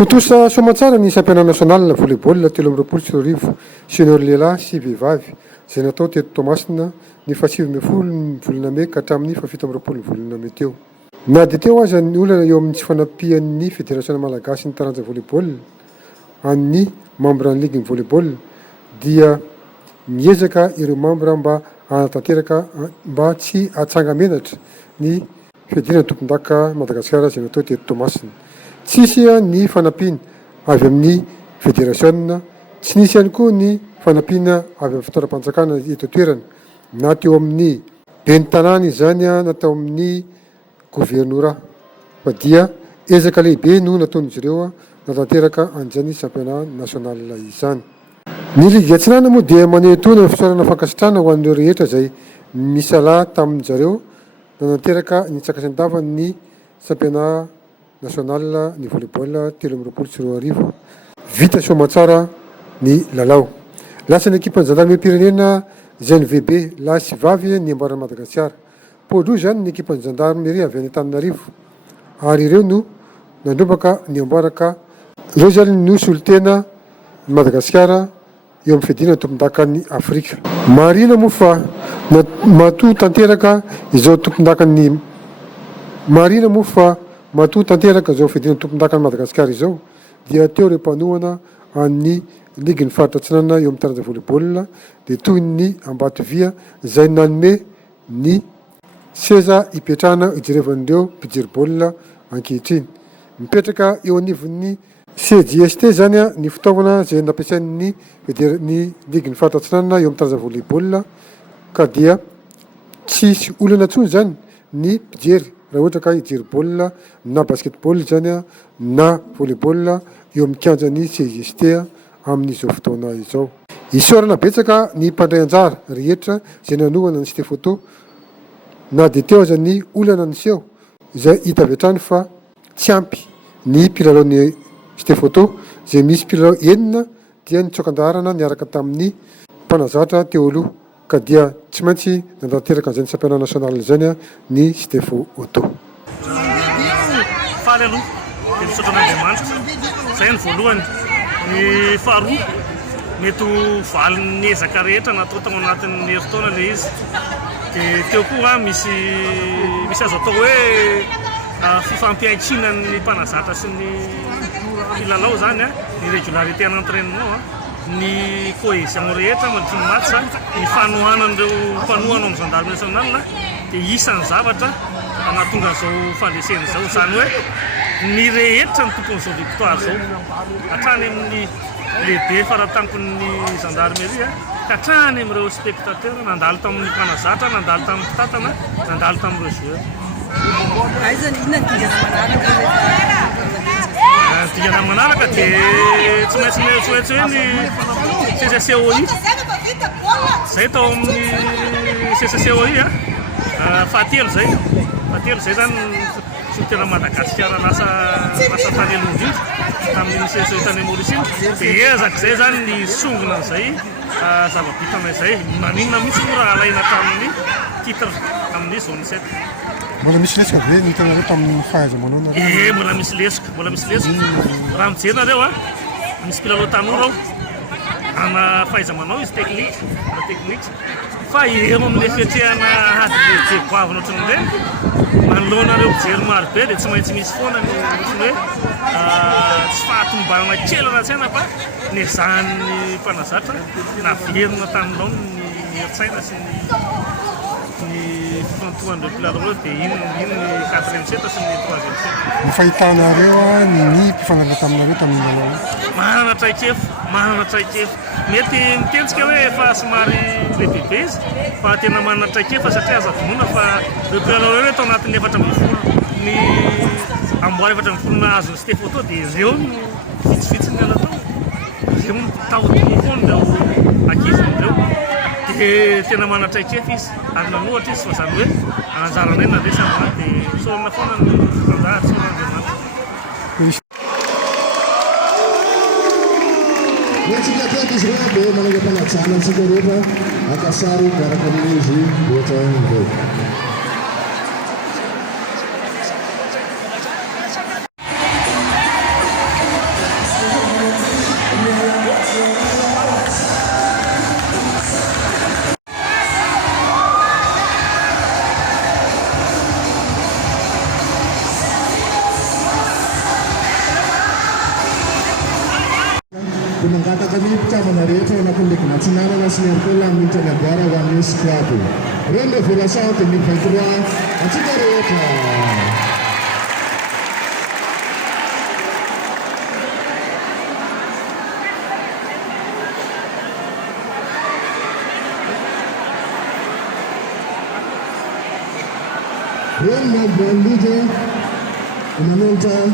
Totosa soamantsara ny championnat national volleyball 13 sy senior lehilahy sy vehivavy izay natao teto Toamasina ny 7 volana May ka hatramin'ny 17 volana May teo. Na dia teo aza ny olana eo amin'ny tsy fanampian'ny fédération malagasy ny taranja volleyball amin'ny membre ny ligue volleyball dia miezaka ireo membre mba hanatanteraka mba tsy hatsanga menatra ny fidirana tompon-daka Madagasikara izay natao teto Toamasina. Tsisy ny fanampiana avy amin'ny fédération, tsy nisy ihany koa ny fanampiana avy amin'ny fitondram-panjakana eto toerana na teo amin'ny ben'ny tanàna izany natao amin'ny gouvernorat fa dia ezaka lehibe no nataon'izy ireo natanteraka an'izany championnat national izany. Ny ligue atsinana moa dia manetona fisaorana fankasitrahana ho an'ireo rehetra izay misalaha tamin'izareo natanteraka ny tsakasin-davany ny championnat national ny volleyball 13 vita soamantsara ny lalao. Lasa ny ekipan'ny gendarmerie pirenena GNVB lahy sy vavy ny amboarana Madagasikara. Podro zany ny ekipan'ny gendarmerie avy any Antananarivo ary ireo no nandrobaka ny amboaraka ireo zany no solitena Madagasikara eo amin'ny fidirana tompon-daka ny Afrika. Marina moa fa matoa tanteraka izao tompon-dakan'ny Marina moa fa matoa tanteraka izao fidirana tompon-daka ny Madagasikara izao dia teo ireo mpanohana amin'ny ligue ny faritra atsinana eo amin'ny taranja volleyball dia toy ny Ambatovia izay nanome ny seza hipetrahana hijerevan'ireo mpijery baolina ankehitriny. Mipetraka eo anivon'ny CJST zany ny fitaovana izay nampiasain'ny ny ligue ny faritra atsinana eo amin'ny taranja volleyball ka dia tsisy olana intsony zany ny mpijery raha ohatra ka hijery baolina na basketball zany na volleyball eo amin'ny kianjan'ny CJST amin'izao fotoana izao. Isaorana betsaka ny mpandray anjara rehetra izay nanohana ny Site Photo na dia teo aza ny olana niseho izay hita avy hatrany fa tsy ampy ny mpilalaon'ny Site Photo izay misy mpilalao 9 dia nitsokan-darana niaraka tamin'ny mpanazatra teo aloha ka dia tsy maintsy nantanteraka an'izany championnat national izany ny Site Photo. Faly aloha dia misaotran'Andriamanitra izay ny voalohany. Ny faharoa mety valiny ezaka rehetra natao tao anatin'ny herintaona ilay izy. Dia teo koa misy azo atao hoe fifampiankinan'ny mpanazatra sy ny mpilalao zany ny régularité en entraînement, ny cohésion rehetra mandriny match, ny fanohanan'ireo mpanohana amin'ny gendarmerie nationale dia isan'ny zavatra anatonga izao fandresena izao zany hoe ny rehetra ny tompon'izao victoire zao hatrany amin'ny lehibe faratampon'ny gendarmerie ka hatrany amin'ireo spectateur nandalo tamin'ny mpanazatra, nandalo tamin'ny mpitantana, nandalo tamin'ireo joueur. Dingana manaraka dia tsy maintsy hoe ny CCCOI zay tao amin'ny CCCOI fahatelo zay zany solitena Madagasikara lasa tanelo indrindra tamin'ny CCCOI tany Maurice dia ezak'izay zany ny songona an'izay zava-bitana izay maninona mihitsy moa raha alaina tamin'ny titre amin'ny zone 7. Mbola misy lesaka be ny hitanareo tamin'ny fahaiza-manao na mbola misy lesaka raha mijery nareo misy mpilalao tanora ao ana fahaiza-manao izy teknika fa eo amin'ilay fiatrehana ady goavana ohatran'ireny manoloanareo mijery maro be dia tsy maintsy misy foana ny hoe tsy fahatombarana kely raha-tsaina fa ny ezahan'ny mpanazatra naverina tamin'ilao ny heritsaina sy ny fifantohan'ireo mpilalao dia iny ny 4e set sy ny 3e set. Ny fahitanareo ny mpifanaraka taminareo tamin'ny lalao manana traikefa mety mitensika hoe efa somary lehibe izy fa tena manana traikefa satria aza vonona fa ireo mpilalao ireo tao anatin'ny 4 ny amboary 4 nahazo ny Site Photo dia ireo no vitsivitsy ny alatao, ireo no tahotonofony reo ankizin'ireo dia tena manana traikefa izy ary nanohatra izy fa zany hoe ananjarana eny na resana dia sorana foana ny fandahatra sorana Mentsika teto izy ireo dia manangam-panajana antsika rehetra akasary miaraka amin'izy rehetra ireo. Pinangkata kami mpitambana rehetra ao anatin'ilay gnatsinanana sy ny alcool amin'ny minitra ny aboara ho an'ny squad. Reo le Villasan de 2023 atsika rehetra. Reo no Liga, manolotra